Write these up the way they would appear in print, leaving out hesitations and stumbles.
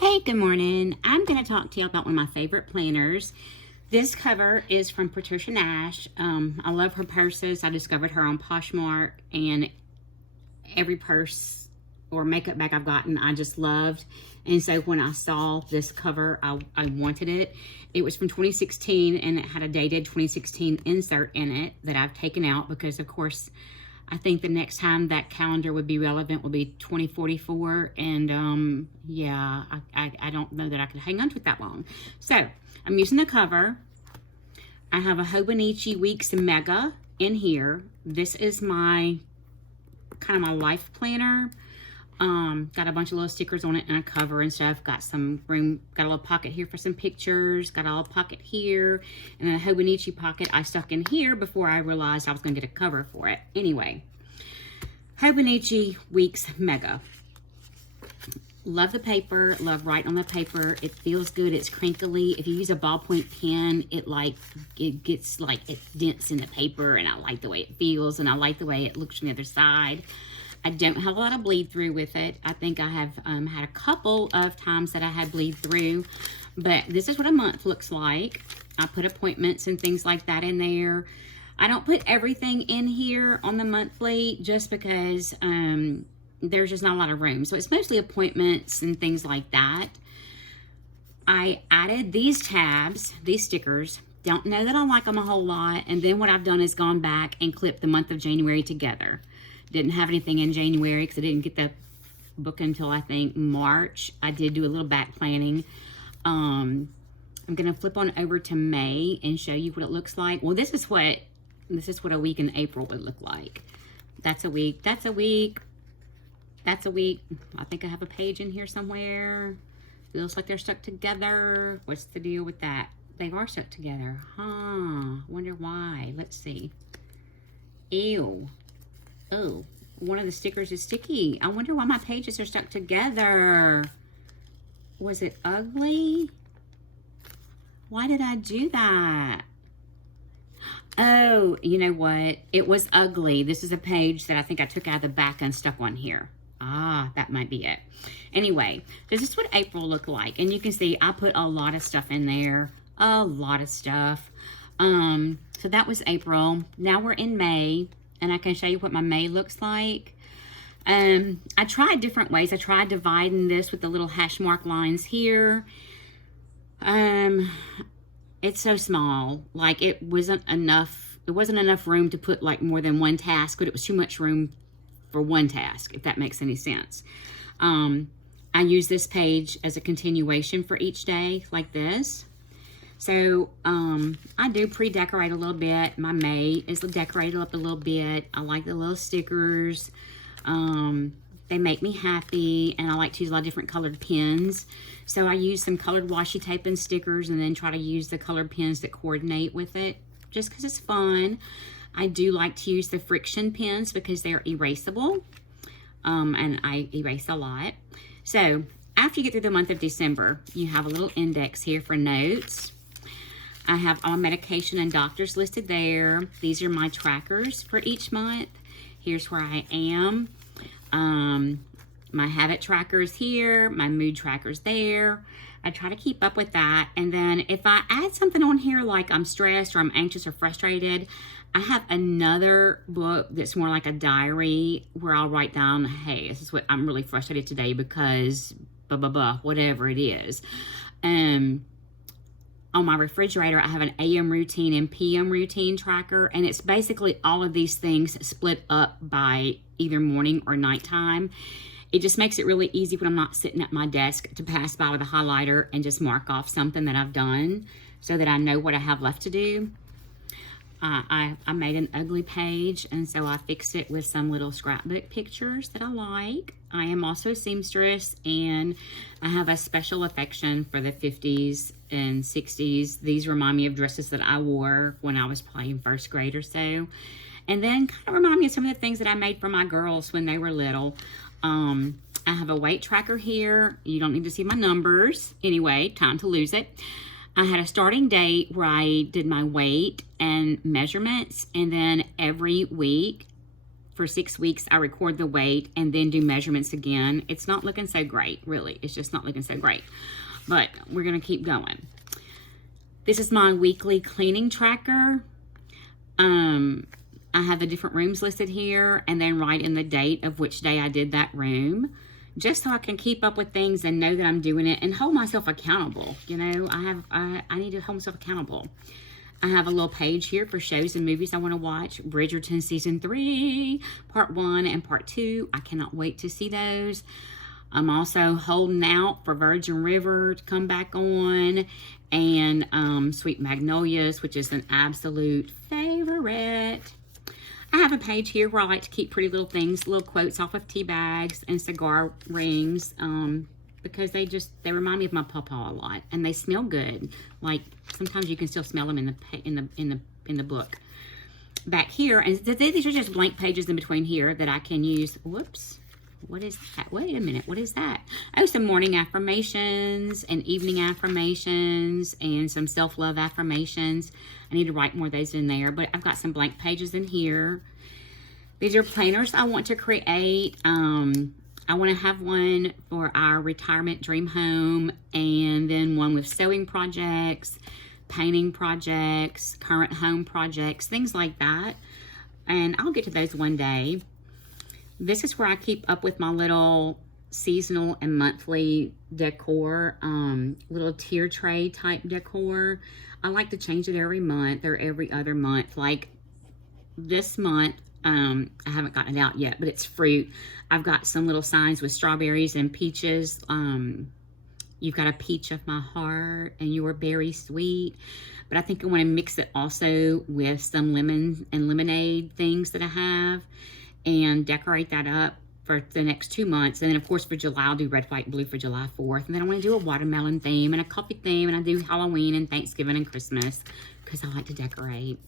Hey, good morning. I'm going to talk to you about one of my favorite planners. This cover is from Patricia Nash. I love her purses. I discovered her on Poshmark, and every purse or makeup bag I've gotten, I just loved. And so when I saw this cover, I wanted it. It was from 2016, and it had a dated 2016 insert in it that I've taken out because, of course, I think the next time that calendar would be relevant will be 2044. And yeah, I don't know that I could hang on to it that long. So I'm using the cover. I have a Hobonichi Weeks Mega in here. This is my kind of my life planner. Got a bunch of little stickers on it and a cover and stuff. Got some room, got a little pocket here for some pictures. Got a little pocket here. And then a Hobonichi pocket I stuck in here before I realized I was going to get a cover for it. Anyway, Hobonichi Weeks Mega. Love the paper. Love writing on the paper. It feels good. It's crinkly. If you use a ballpoint pen, it gets like it dents in the paper, and I like the way it feels, and I like the way it looks from the other side. I don't have a lot of bleed through with it. I think I have had a couple of times that I had bleed through, but this is what a month looks like. I put appointments and things like that in there. I don't put everything in here on the monthly just because there's just not a lot of room. So it's mostly appointments and things like that. I added these tabs, these stickers. Don't know that I like them a whole lot. And then what I've done is gone back and clipped the month of January together. Didn't have anything in January because I didn't get the book until I think March. I did do a little back planning. I'm gonna flip on over to May and show you what it looks like. Well, this is what a week in April would look like. That's a week. That's a week. That's a week. I think I have a page in here somewhere. Feels like they're stuck together. What's the deal with that? They are stuck together. Huh. Wonder why. Let's see. Ew. Oh, one of the stickers is sticky. I wonder why my pages are stuck together. Was it ugly? Why did I do that? Oh, you know what? It was ugly. This is a page that I think I took out of the back and stuck on here. Ah, that might be it. Anyway, this is what April looked like. And you can see I put a lot of stuff in there. A lot of stuff. So that was April. Now we're in May. And I can show you what my May looks like. I tried different ways. I tried dividing this with the little hash mark lines here. It's so small. Like it wasn't enough room to put like more than one task, but it was too much room for one task, if that makes any sense. I use this page as a continuation for each day like this. So, I do pre-decorate a little bit. My May is decorated up a little bit. I like the little stickers. They make me happy, and I like to use a lot of different colored pens. So I use some colored washi tape and stickers, and then try to use the colored pens that coordinate with it, just because it's fun. I do like to use the friction pens because they're erasable, and I erase a lot. So, after you get through the month of December, you have a little index here for notes. I have all my medication and doctors listed there. These are my trackers for each month. Here's where I am. My habit trackers here, my mood trackers there. I try to keep up with that. And then if I add something on here like I'm stressed or I'm anxious or frustrated, I have another book that's more like a diary where I'll write down, hey, this is what I'm really frustrated today because blah, blah, blah, whatever it is. On my refrigerator, I have an AM routine and PM routine tracker, and it's basically all of these things split up by either morning or nighttime. It just makes it really easy when I'm not sitting at my desk to pass by with a highlighter and just mark off something that I've done so that I know what I have left to do. I made an ugly page, and so I fixed it with some little scrapbook pictures that I like. I am also a seamstress, and I have a special affection for the 50s and 60s. These remind me of dresses that I wore when I was playing first grade or so. And then kind of remind me of some of the things that I made for my girls when they were little. I have a weight tracker here. You don't need to see my numbers. Anyway, time to lose it. I had a starting date where I did my weight and measurements, and then every week for 6 weeks. I record the weight and then do measurements again. It's not looking so great, really. It's just not looking so great. But we're going to keep going. This is my weekly cleaning tracker. I have the different rooms listed here and then write in the date of which day I did that room, just so I can keep up with things and know that I'm doing it and hold myself accountable. You know, I need to hold myself accountable. I have a little page here for shows and movies I want to watch. Bridgerton Season 3, Part 1 and Part 2. I cannot wait to see those. I'm also holding out for Virgin River to come back on. And Sweet Magnolias, which is an absolute favorite. I have a page here where I like to keep pretty little things, little quotes off of tea bags and cigar rings, because they remind me of my papa a lot, and they smell good. Like sometimes you can still smell them in the book. Back here, and these are just blank pages in between here that I can use. Whoops. What is that? Wait a minute. What is that? Oh, some morning affirmations and evening affirmations and some self-love affirmations. I need to write more of those in there, but I've got some blank pages in here. These are planners I want to create. I want to have one for our retirement dream home, and then one with sewing projects, painting projects, current home projects, things like that. And I'll get to those one day. This is where I keep up with my little seasonal and monthly decor, little tier tray type decor. I like to change it every month or every other month. Like this month, I haven't gotten it out yet, but it's fruit. I've got some little signs with strawberries and peaches. You've got a peach of my heart and you are very sweet. But I think I want to mix it also with some lemon and lemonade things that I have, and decorate that up for the next 2 months. And then, of course, for July, I'll do red, white, and blue for July 4th. And then I want to do a watermelon theme and a coffee theme. And I do Halloween and Thanksgiving and Christmas because I like to decorate.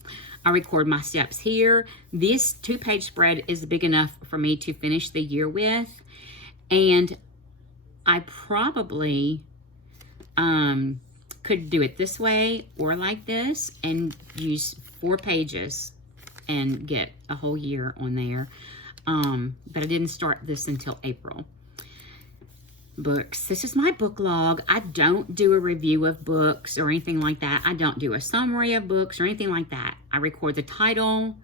I record my steps here. This 2-page spread is big enough for me to finish the year with. And I probably could do it this way or like this and use 4 pages and get a whole year on there. But I didn't start this until April. Books. This is my book log. I don't do a review of books or anything like that. I don't do a summary of books or anything like that. I record the title,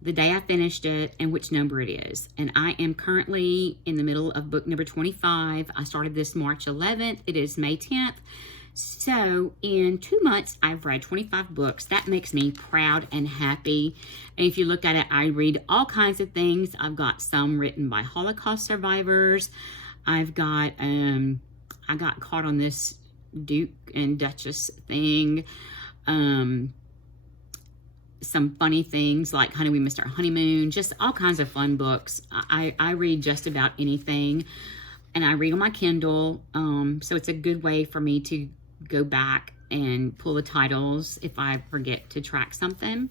the day I finished it, and which number it is. And I am currently in the middle of book number 25. I started this March 11th. It is May 10th. So in 2 months, I've read 25 books. That makes me proud and happy. And if you look at it, I read all kinds of things. I've got some written by Holocaust survivors. I've got, I got caught on this Duke and Duchess thing. Some funny things like Honey, We Missed Our Honeymoon. Just all kinds of fun books. I read just about anything. And I read on my Kindle. So it's a good way for me to go back and pull the titles if I forget to track something.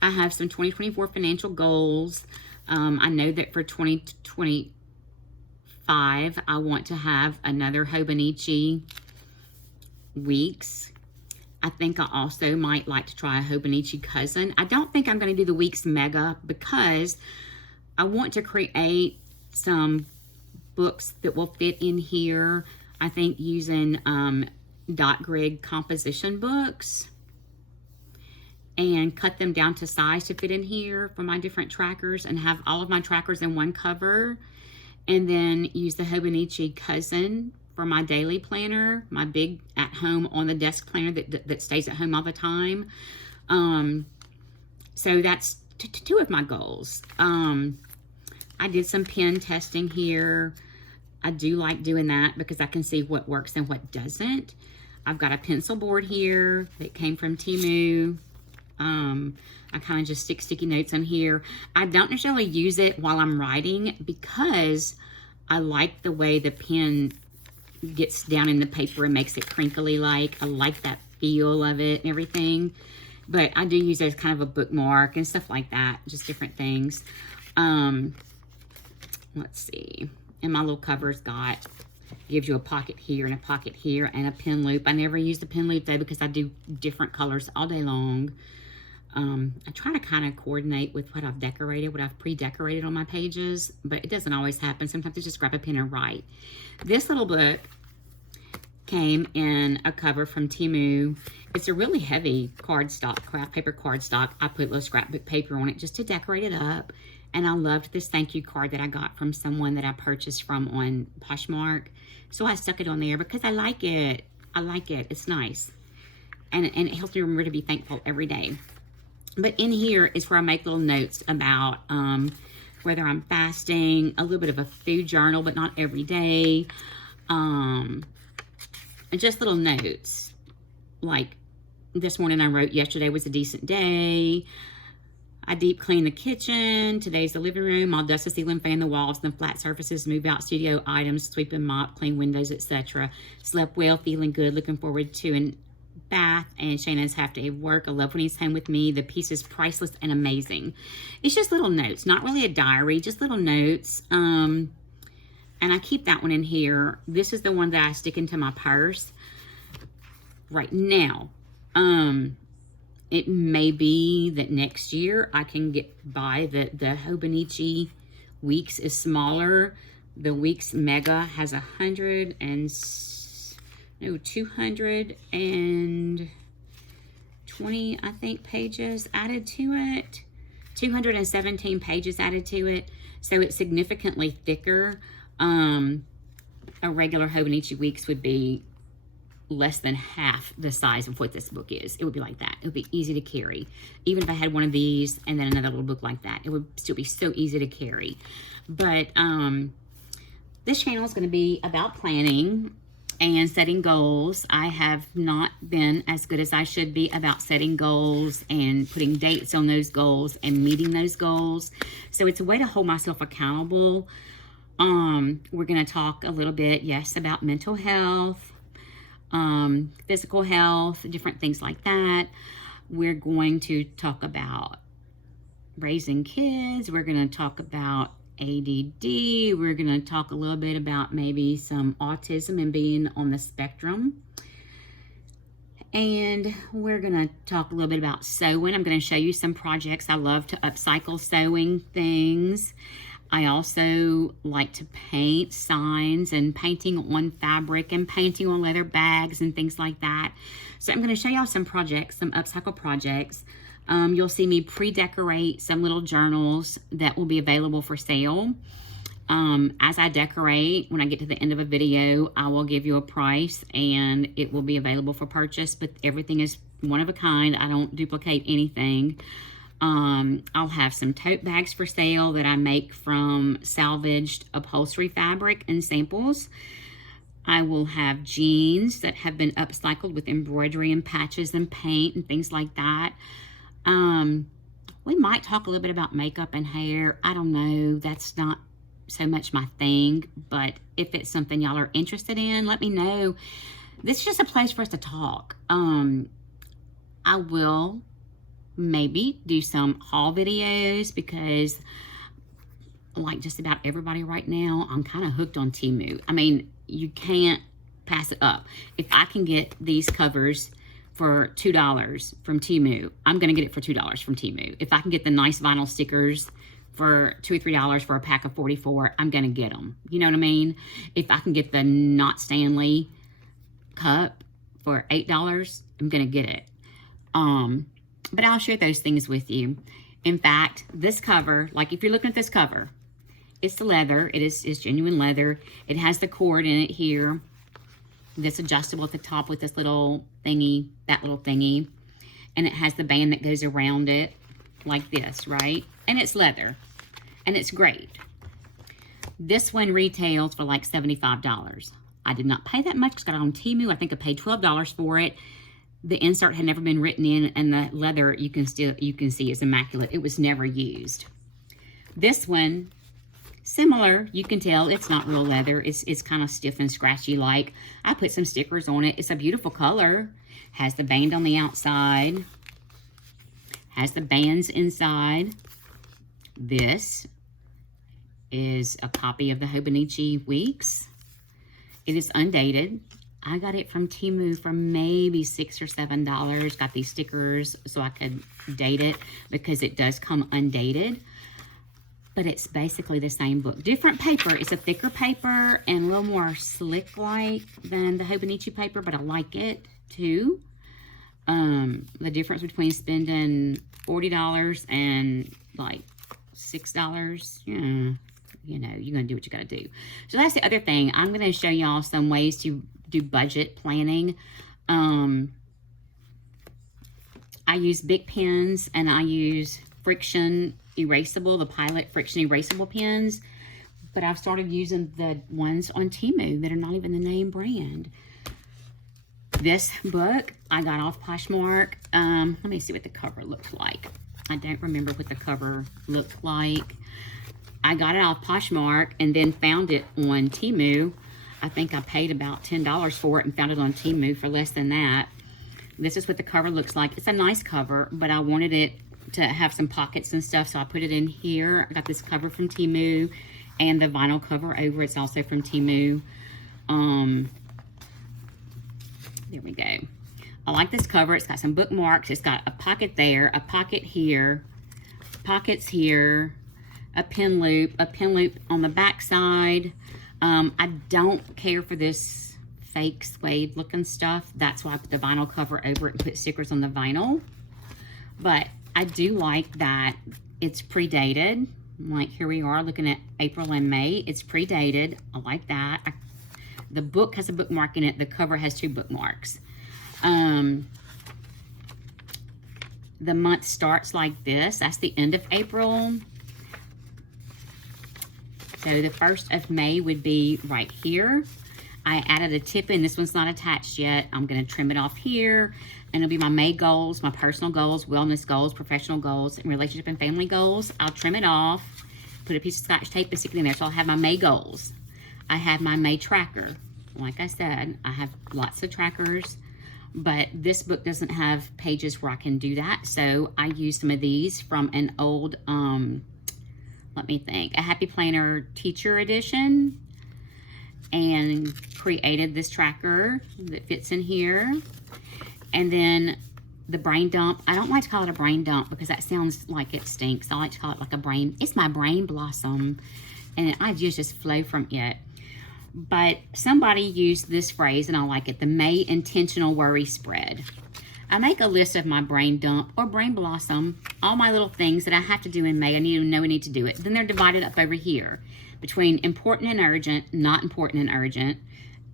I have some 2024 financial goals. I know that for 2025, I want to have another Hobonichi Weeks. I think I also might like to try a Hobonichi Cousin. I don't think I'm going to do the Weeks Mega because I want to create some books that will fit in here. I think using dot grid composition books and cut them down to size to fit in here for my different trackers and have all of my trackers in one cover, and then use the Hobonichi Cousin for my daily planner, my big at home on the desk planner that stays at home all the time. So that's 2 of my goals. I did some pen testing here. I do like doing that because I can see what works and what doesn't. I've got a pencil board here that came from Temu. I kind of just stick sticky notes on here. I don't necessarily use it while I'm writing because I like the way the pen gets down in the paper and makes it crinkly like. I like that feel of it and everything. But I do use it as kind of a bookmark and stuff like that. Just different things. Let's see. And my little cover's gives you a pocket here and a pocket here and a pen loop. I never use the pen loop though because I do different colors all day long. I try to kind of coordinate with what I've decorated, what I've pre-decorated on my pages, but it doesn't always happen. Sometimes I just grab a pen and write. This little book came in a cover from Temu. It's a really heavy cardstock, craft paper cardstock. I put a little scrapbook paper on it just to decorate it up. And I loved this thank you card that I got from someone that I purchased from on Poshmark. So I stuck it on there because I like it. I like it. It's nice. And it helps me remember to be thankful every day. But in here is where I make little notes about whether I'm fasting, a little bit of a food journal, but not every day. And just little notes. Like this morning I wrote, yesterday was a decent day. I deep clean the kitchen. Today's the living room. I'll dust the ceiling, fan the walls, and the flat surfaces, move out studio items, sweep and mop, clean windows, etc. Slept well, feeling good, looking forward to an bath, and Shannon's half day of work. I love when he's home with me. The piece is priceless and amazing. It's just little notes, not really a diary, just little notes. And I keep that one in here. This is the one that I stick into my purse right now. It may be that next year I can get by the Hobonichi Weeks is smaller. The Weeks Mega has 220, I think, pages added to it. 217 pages added to it. So it's significantly thicker. A regular Hobonichi Weeks would be less than half the size of what this book is. It would be like that. It would be easy to carry. Even if I had one of these and then another little book like that, it would still be so easy to carry. But this channel is going to be about planning and setting goals. I have not been as good as I should be about setting goals and putting dates on those goals and meeting those goals. So it's a way to hold myself accountable. We're going to talk a little bit, yes, about mental health, physical health, different things like that. We're going to talk about raising kids. We're going to talk about ADD. We're going to talk a little bit about maybe some autism and being on the spectrum. And we're going to talk a little bit about sewing. I'm going to show you some projects. I love to upcycle sewing things. I also like to paint signs and painting on fabric and painting on leather bags and things like that. So I'm going to show y'all some projects, some upcycle projects. You'll see me pre-decorate some little journals that will be available for sale. As I decorate, when I get to the end of a video, I will give you a price and it will be available for purchase, but everything is one of a kind. I don't duplicate anything. I'll have some tote bags for sale that I make from salvaged upholstery fabric and samples. I will have jeans that have been upcycled with embroidery and patches and paint and things like that. We might talk a little bit about makeup and hair. I don't know. That's not so much my thing, but if it's something y'all are interested in, let me know. This is just a place for us to talk. I will maybe do some haul videos because like just about everybody right now, I'm kind of hooked on Temu. I mean, you can't pass it up. If I can get these covers for $2 from Temu, I'm going to get it for $2 from Temu. If I can get the nice vinyl stickers for $2 or $3 for a pack of 44, I'm going to get them. You know what I mean? If I can get the Not Stanley cup for $8, I'm going to get it. But I'll share those things with you. In fact, this cover, like if you're looking at this cover, it's the leather. It's genuine leather. It has the cord in it here. That's adjustable at the top with this little thingy, that little thingy. And it has the band that goes around it like this, right? And it's leather. And it's great. This one retails for like $75. I did not pay that much because I got it on Temu. I think I paid $12 for it. The insert had never been written in, and the leather you can see is immaculate. It was never used. This one, similar, you can tell it's not real leather. It's kind of stiff and scratchy like. I put some stickers on it. It's a beautiful color. Has the band on the outside. Has the bands inside. This is a copy of the Hobonichi Weeks. It is undated. I got it from Temu for maybe $6 or $7. Got these stickers so I could date it because it does come undated. But it's basically the same book. Different paper. It's a thicker paper and a little more slick-like than the Hobonichi paper, but I like it too. The difference between spending $40 and like $6, yeah, you know, you're going to do what you got to do. So that's the other thing. I'm going to show y'all some ways to do budget planning. I use Bic pens and I use Friction erasable, the Pilot Friction erasable pens, but I've started using the ones on Temu that are not even the name brand. This book I got off Poshmark. Let me see what the cover looked like. I don't remember what the cover looked like. I got it off Poshmark and then found it on Temu. I think I paid about $10 for it and found it on Temu for less than that. This is what the cover looks like. It's a nice cover, but I wanted it to have some pockets and stuff, so I put it in here. I got this cover from Temu and the vinyl cover over. It's also from Temu. There we go. I like this cover. It's got some bookmarks. It's got a pocket there, a pocket here, pockets here, a pen loop on the back side. I don't care for this fake suede looking stuff. That's why I put the vinyl cover over it and put stickers on the vinyl. But I do like that it's pre-dated. Like here we are looking at April and May. It's pre-dated. I like that. The book has a bookmark in it. The cover has 2 bookmarks. The month starts like this. That's the end of April. So the 1st of May would be right here. I added a tip in. This one's not attached yet. I'm going to trim it off here. And it'll be my May goals, my personal goals, wellness goals, professional goals, and relationship and family goals. I'll trim it off, put a piece of Scotch tape basically in there. So I'll have my May goals. I have my May tracker. Like I said, I have lots of trackers, but this book doesn't have pages where I can do that. So I use some of these from an old, let me think, a Happy Planner Teacher Edition, and created this tracker that fits in here. And then the brain dump. I don't like to call it a brain dump because that sounds like it stinks. I like to call it like a brain. It's my brain blossom, and I just flow from it. But somebody used this phrase, and I like it, the May Intentional Worry Spread. I make a list of my brain dump or brain blossom, all my little things that I have to do in May. I need to do it. Then they're divided up over here between important and urgent, not important and urgent,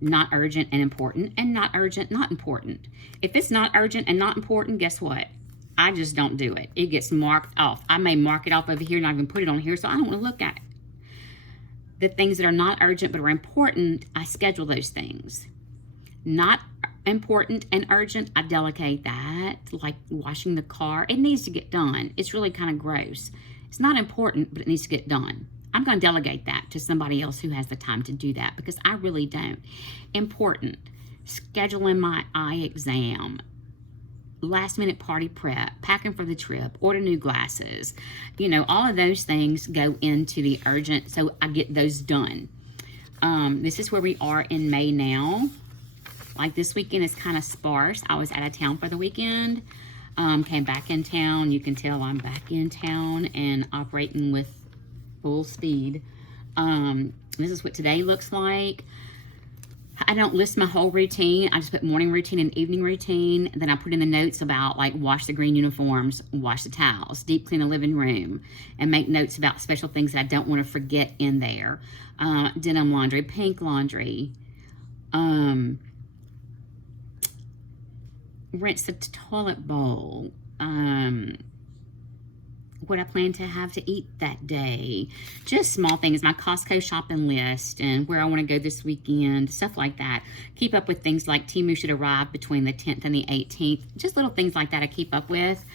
not urgent and important, and not urgent, not important. If it's not urgent and not important, guess what? I just don't do it. It gets marked off. I may mark it off over here and not even put it on here, so I don't want to look at it. The things that are not urgent but are important, I schedule those things. Not important and urgent, I delegate that, like washing the car. It needs to get done. It's really kind of gross. It's not important, but it needs to get done. I'm going to delegate that to somebody else who has the time to do that because I really don't. Important, scheduling my eye exam, last minute party prep, packing for the trip, order new glasses. You know, all of those things go into the urgent, so I get those done. This is where we are in May now. Like this weekend is kind of sparse. I was out of town for the weekend, came back in town. You can tell I'm back in town and operating with full speed. This is what today looks like. I don't list my whole routine. I just put morning routine and evening routine. Then I put in the notes about like wash the green uniforms, wash the towels, deep clean the living room, and make notes about special things that I don't want to forget in there. Denim laundry, pink laundry, rinse the toilet bowl, what I plan to have to eat that day. Just small things, my Costco shopping list and where I want to go this weekend, stuff like that. Keep up with things like Temu should arrive between the 10th and the 18th. Just little things like that I keep up with.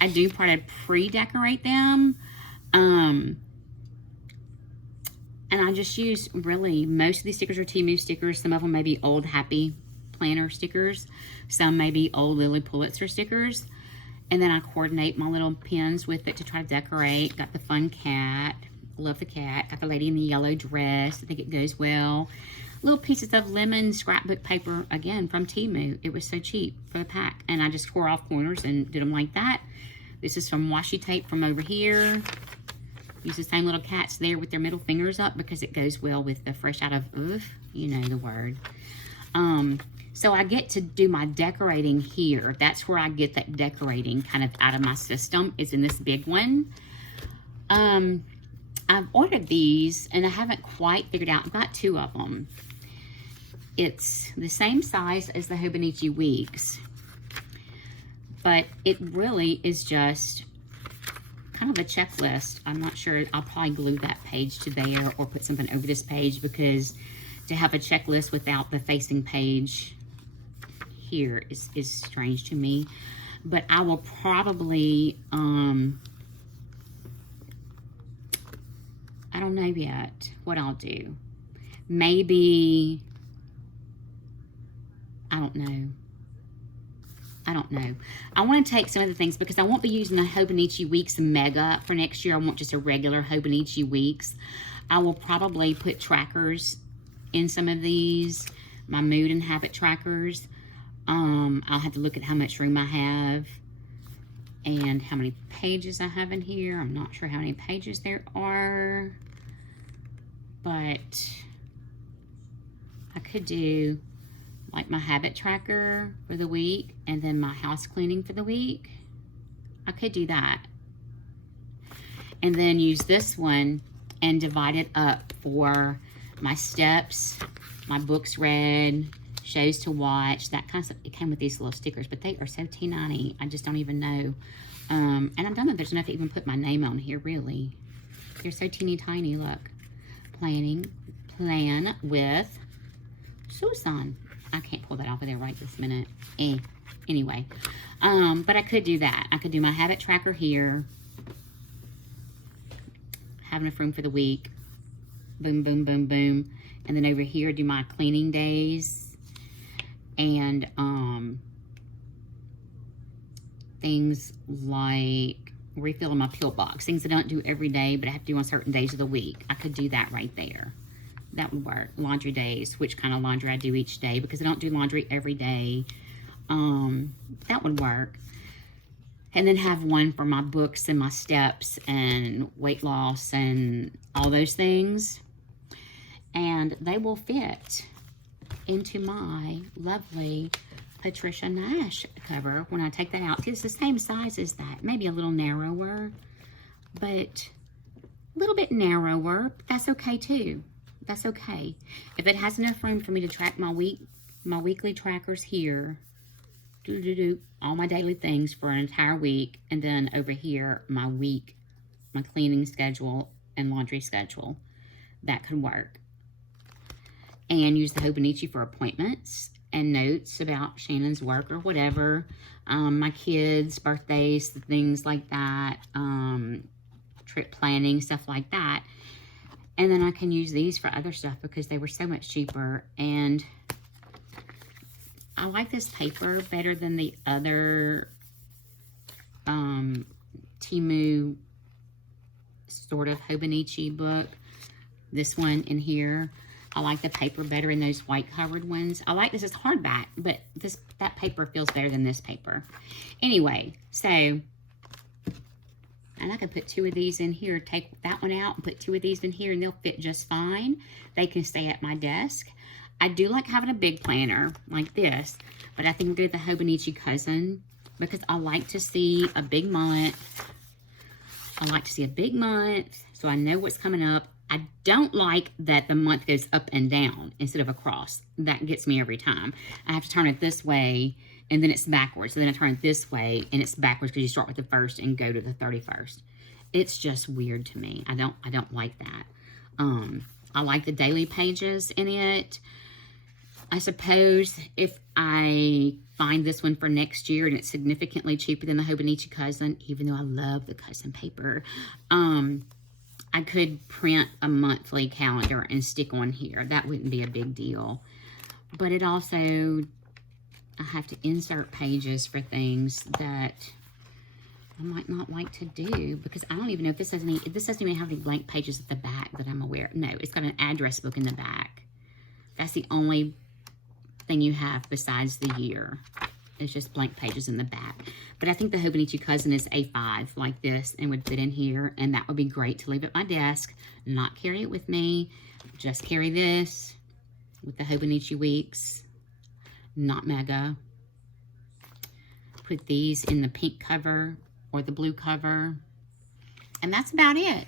I do try to pre-decorate them. And I just use really, most of these stickers are Temu stickers. Some of them may be old Happy Planner stickers. Some may be old Lily Pulitzer stickers. And then I coordinate my little pins with it to try to decorate. Got the fun cat. Love the cat. Got the lady in the yellow dress. I think it goes well. little pieces of lemon scrapbook paper, again, from Temu. It was so cheap for the pack. And I just tore off corners and did them like that. This is from washi tape from over here. Use the same little cats there with their middle fingers up because it goes well with the fresh out of, you know the word. So I get to do my decorating here. That's where I get that decorating kind of out of my system, is in this big one. I've ordered these and I haven't quite figured out. I've got 2 of them. It's the same size as the Hobonichi Weeks, but it really is just kind of a checklist. I'm not sure. I'll probably glue that page to there or put something over this page, because to have a checklist without the facing page here is strange to me. But I will probably, I don't know yet what I'll do. Maybe, I don't know. I want to take some of the things, because I won't be using the Hobonichi Weeks Mega for next year. I want just a regular Hobonichi Weeks. I will probably put trackers in some of these, my mood and habit trackers. I'll have to look at how much room I have and how many pages I have in here. I'm not sure how many pages there are, but I could do like my habit tracker for the week and then my house cleaning for the week. I could do that. And then use this one and divide it up for my steps, my books read, shows to watch, that kind of stuff. It came with these little stickers, but they are so teeny. I just don't even know. And I don't know if there's enough to even put my name on here, really. They're so teeny tiny, look. Plan with Susan. I can't pull that off of there right this minute. Anyway, but I could do that. I could do my habit tracker here. Have enough room for the week. Boom, boom, boom, boom. And then over here, do my cleaning days. And things like refilling my pill box. Things I don't do every day, but I have to do on certain days of the week. I could do that right there. That would work. Laundry days, which kind of laundry I do each day, because I don't do laundry every day. That would work. And then have one for my books and my steps and weight loss and all those things. And they will fit into my lovely Patricia Nash cover when I take that out. It's the same size as that. Maybe a little narrower, but a little bit narrower. That's okay too. That's okay. If it has enough room for me to track my weekly trackers here, all my daily things for an entire week, and then over here, my cleaning schedule and laundry schedule, that could work. And use the Hobonichi for appointments and notes about Shannon's work or whatever, my kids' birthdays, things like that, trip planning, stuff like that. And then I can use these for other stuff because they were so much cheaper. And I like this paper better than the other Temu sort of Hobonichi book. This one in here. I like the paper better in those white covered ones. I like this. It's hardback, but that paper feels better than this paper. Anyway, so... And I can put 2 of these in here, take that one out and put 2 of these in here, and they'll fit just fine. They can stay at my desk. I do like having a big planner like this, but I think I'm going to do the Hobonichi Cousin because I like to see a big month. I like to see a big month so I know what's coming up. I don't like that the month goes up and down instead of across. That gets me every time. I have to turn it this way, and then it's backwards. So then I turn it this way, and it's backwards because you start with the 1st and go to the 31st. It's just weird to me. I don't like that. I like the daily pages in it. I suppose if I find this one for next year and it's significantly cheaper than the Hobonichi Cousin, even though I love the Cousin paper, I could print a monthly calendar and stick on here. That wouldn't be a big deal. But it also, I have to insert pages for things that I might not like to do because I don't even know if this doesn't even have any blank pages at the back that I'm aware of. No, it's got an address book in the back. That's the only thing you have besides the year. It's just blank pages in the back. But I think the Hobonichi Cousin is A5 like this and would fit in here. And that would be great to leave at my desk. Not carry it with me. Just carry this with the Hobonichi Weeks. Not mega. Put these in the pink cover or the blue cover. And that's about it.